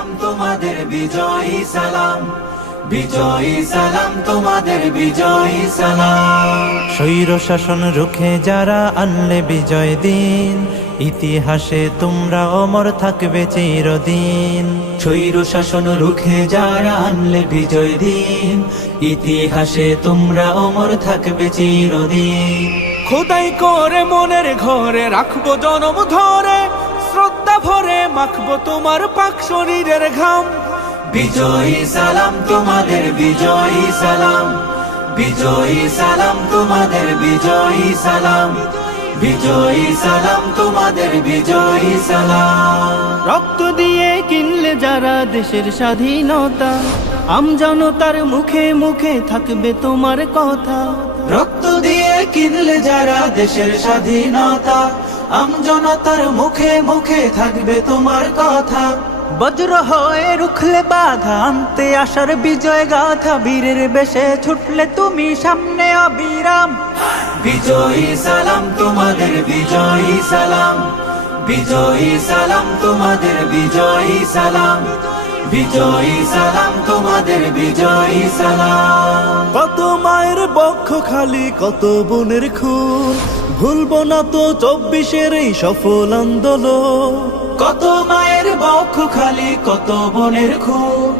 সালাম তোমাদের বিজয়ী সালাম, বিজয়ী সালাম তোমাদের বিজয়ী সালাম। স্বৈর শাসন রুখে যারা আনলে বিজয় দিন, ইতিহাসে তোমরা অমর থাকবে চিরদিন। স্বৈর শাসন রুখে যারা আনলে বিজয় দিন, ইতিহাসে তোমরা অমর থাকবে চিরদিন। খোদাই করে মনের ঘরে রাখবো জনম ধরে, শ্রদ্ধা ভরে মাখবো তোমার পাক শরীরের ঘাম। বিজয়ী সালাম তোমাদের বিজয়ী সালাম, বিজয়ী সালাম তোমাদের বিজয়ী সালাম, বিজয়ী সালাম তোমাদের বিজয়ী সালাম। রক্ত দিয়ে কিনলে যারা দেশের স্বাধীনতা, আমজনতার মুখে মুখে থাকবে তোমার কথা। রক্ত দিয়ে কিনলে যারা দেশের স্বাধীনতা, আমজনতার মুখে মুখে থাকবে তোমার কথা। বজ্র হয়ে রুখলে বাধা, আনতে আসার বিজয় গাথা, বীরের বেশে ছুটলে তুমি সামনে অবিরাম। বিজয়ী সালাম তোমাদের বিজয়ী সালাম, বিজয়ী সালাম তোমাদের বিজয়ী সালাম, বিজয়ী সালাম তোমাদের বিজয়ী সালাম। কত মায়ের বক্ষ খালি, কত বোনের খুন, ভুলবো না তো 24-এর এই সফল আন্দোলন। কত মায়ের বক্ষ খালি, কত বোনের খুন,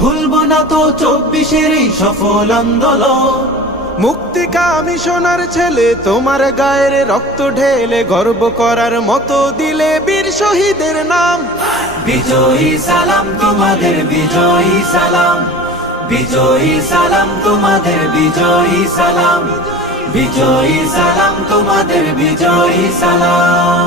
ভুলবো না তো 24-এর এই সফল আন্দোলন। মুক্তিকামী সোনার ছেলে তোমার গায়ের রক্ত ঢেলে, গর্ব করার মতো দিলে বীর শহীদের নাম। বিজয়ী সালাম তোমাদের বিজয়ী সালাম, বিজয়ী সালাম তোমাদের বিজয়ী সালাম, বিজয়ী সালাম তোমাদের বিজয়ী সালাম।